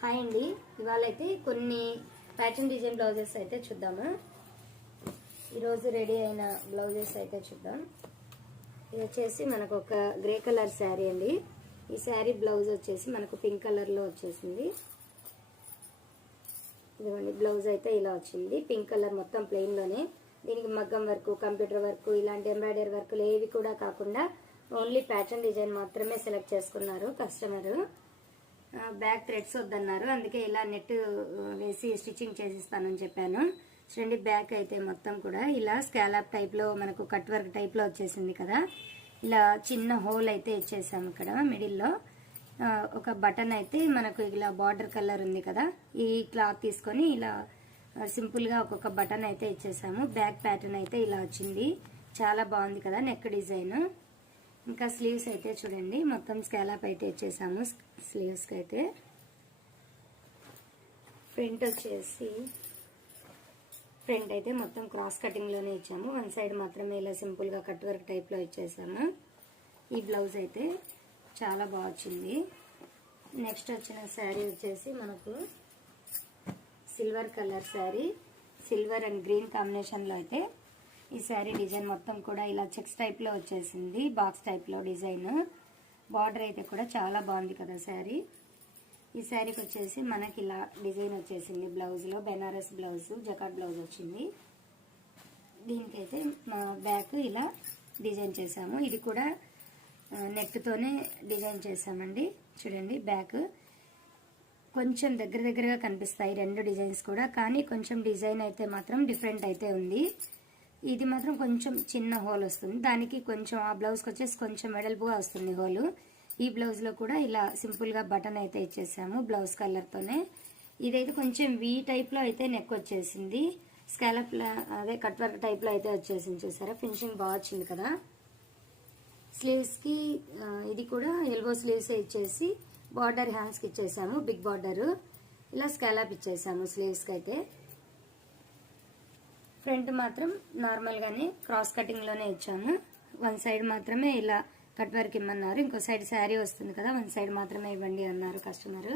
Hi అండి, ఇవాళ అయితే కొన్ని ప్యాటర్న్ డిజైన్ బ్లౌజెస్ అయితే చూద్దాము. ఈరోజు రెడీ అయిన బ్లౌజెస్ అయితే చూద్దాం. ఇది వచ్చేసి మనకు ఒక గ్రే కలర్ శారీ అండి. ఈ శారీ బ్లౌజ్ వచ్చేసి మనకు పింక్ కలర్లో వచ్చేసింది. ఇదిగోండి, బ్లౌజ్ అయితే ఇలా వచ్చింది. పింక్ కలర్ మొత్తం ప్లెయిన్లోనే. దీనికి మగ్గం వర్క్, కంప్యూటర్ వర్క్, ఇలాంటి ఎంబ్రాయిడరీ వర్క్లు ఏవి కూడా కాకుండా ఓన్లీ ప్యాటర్న్ డిజైన్ మాత్రమే సెలెక్ట్ చేసుకున్నారు కస్టమరు. బ్యాక్ థ్రెడ్స్ వద్దన్నారు, అందుకే ఇలా నెట్ వేసి స్టిచ్చింగ్ చేసిస్తానని చెప్పాను. చూడండి, బ్యాక్ అయితే మొత్తం కూడా ఇలా స్కాలప్ టైప్లో మనకు కట్ వర్క్ టైప్లో వచ్చేసింది కదా. ఇలా చిన్న హోల్ అయితే ఇచ్చేసాము ఇక్కడ మిడిల్లో. ఒక బటన్ అయితే మనకు ఇలా బార్డర్ కలర్ ఉంది కదా, ఈ క్లాత్ తీసుకొని ఇలా సింపుల్గా ఒక్కొక్క బటన్ అయితే ఇచ్చేసాము. బ్యాక్ ప్యాటర్న్ అయితే ఇలా వచ్చింది, చాలా బాగుంది కదా నెక్ డిజైన్. ఇంకా స్లీవ్స్ అయితే చూడండి, మొత్తం స్కాలప్ అయితే ఇచ్చేసాము స్లీవ్స్కి అయితే. ఫ్రంట్ వచ్చేసి ఫ్రంట్ అయితే మొత్తం క్రాస్ కటింగ్లోనే ఇచ్చాము. వన్ సైడ్ మాత్రమే ఇలా సింపుల్గా కట్ వర్క్ టైప్లో ఇచ్చేసాము. ఈ బ్లౌజ్ అయితే చాలా బాగా వచ్చింది. నెక్స్ట్ వచ్చిన శారీ వచ్చేసి మనకు silver colour sari, silver and green కాంబినేషన్లో అయితే ఈ శారీ డిజైన్ మొత్తం కూడా ఇలా చెక్స్ టైప్లో వచ్చేసింది, బాక్స్ టైప్లో డిజైన్. బార్డర్ అయితే కూడా చాలా బాగుంది కదా శారీ. ఈ శారీకి వచ్చేసి మనకి ఇలా డిజైన్ వచ్చేసింది బ్లౌజ్లో. బెనారస్ బ్లౌజ్, జకాట్ బ్లౌజ్ వచ్చింది. దీనికైతే మా బ్యాక్ ఇలా డిజైన్ చేసాము. ఇది కూడా నెక్తోనే డిజైన్ చేసామండి. చూడండి, బ్యాక్ కొంచెం దగ్గరగా కనిపిస్తాయి రెండు డిజైన్స్ కూడా, కానీ కొంచెం డిజైన్ అయితే మాత్రం డిఫరెంట్ అయితే ఉంది. ఇది మాత్రం కొంచెం చిన్న హోల్ వస్తుంది, దానికి కొంచెం ఆ బ్లౌజ్కి వచ్చేసి కొంచెం వెడల్పుగా వస్తుంది హోలు. ఈ బ్లౌజ్లో కూడా ఇలా సింపుల్గా బటన్ అయితే ఇచ్చేసాము బ్లౌజ్ కలర్తోనే. ఇదైతే కొంచెం వీ టైప్లో అయితే నెక్ వచ్చేసింది, స్కాలప్ అదే కట్ వర్క్ టైప్లో అయితే వచ్చేసింది. చూసారా, ఫినిషింగ్ బాగా వచ్చింది కదా. స్లీవ్స్కి ఇది కూడా ఎల్బో స్లీవ్స్ ఇచ్చేసి బార్డర్ హ్యాండ్స్కి ఇచ్చేసాము, బిగ్ బార్డర్. ఇలా స్కాలప్ ఇచ్చేసాము స్లీవ్స్కి అయితే. ఫ్రంట్ మాత్రం నార్మల్గానే క్రాస్ కటింగ్లోనే ఇచ్చాము. వన్ సైడ్ మాత్రమే ఇలా కట్ వర్క్ ఇమ్మన్నారు, ఇంకో సైడ్ శారీ వస్తుంది కదా, వన్ సైడ్ మాత్రమే ఇవ్వండి అన్నారు కస్టమర్.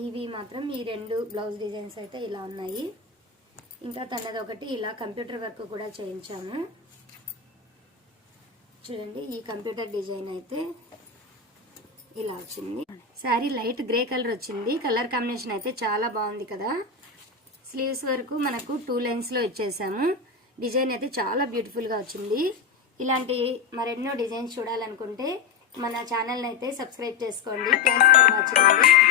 ఇవి మాత్రం ఈ రెండు బ్లౌజ్ డిజైన్స్ అయితే ఇలా ఉన్నాయి. ఇంకా తనది ఒకటి ఇలా కంప్యూటర్ వర్క్ కూడా చేయించాము. చూడండి, ఈ కంప్యూటర్ డిజైన్ అయితే ఇలా వచ్చింది. శారీ లైట్ గ్రే కలర్ వచ్చింది, కలర్ కాంబినేషన్ అయితే చాలా బాగుంది కదా. స్లీవ్స్ వరకు మనకు 2 లైన్స్లో ఇచ్చేసాము. డిజైన్ అయితే చాలా బ్యూటిఫుల్గా వచ్చింది. ఇలాంటి మరెన్నో డిజైన్స్ చూడాలనుకుంటే మన ఛానల్ని అయితే సబ్స్క్రైబ్ చేసుకోండి. Thanks for watching.